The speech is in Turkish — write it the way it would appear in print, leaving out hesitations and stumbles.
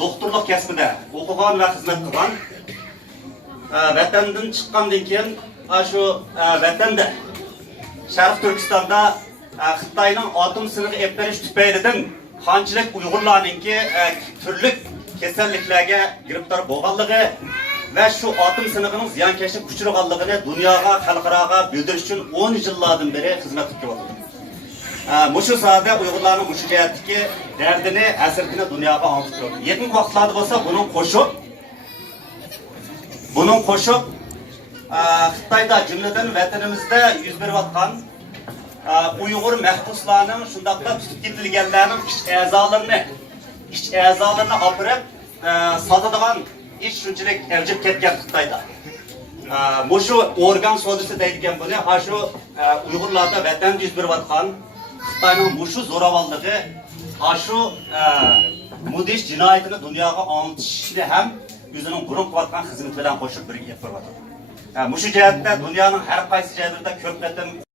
doktorluk kasbida o'qigan va xizmat qilgan. Vatandan chiqqandan keyin shu vatanda Sharq Turkistonda Xitoyning atom silahı olib berish tufaylidan qanchalik Uyg'urlarningki turli kasalliklarga giriftor bo'lganligi ve şu atom sınıfının ziyankeşlik uçurganlığını dünyaya, xalqaraga bildirish uchun 10 yıllardan beri hizmet qilib Muşu sahada Uyg'urlarning muşu jihatdagi derdini, asirtini dunyoga anlatıyor. Yakın vaqtlarda bo'lsa bunun qo'shib Xitoyda jumladan vatanimizda yuz berayotgan Uyg'ur mahbuslarning shundaqla tutib ketilganlarning iç a'zolarini opirib sotadigan ish shunchalik avjib ketgan Xitoyda. Muşu organ savdosi deydigan buni shu Uyg'urlarda vatanda yuz berayotgan Xitoyning muşu zo'ravonligi, shu mudish jinoyatini dunyoga anlatishni ham o'zining burun qilayotgan xizmat bilan qo'shib birga yetib boryapti. Muşu jihatda dunyoning har qaysi joylarida ko'p qatim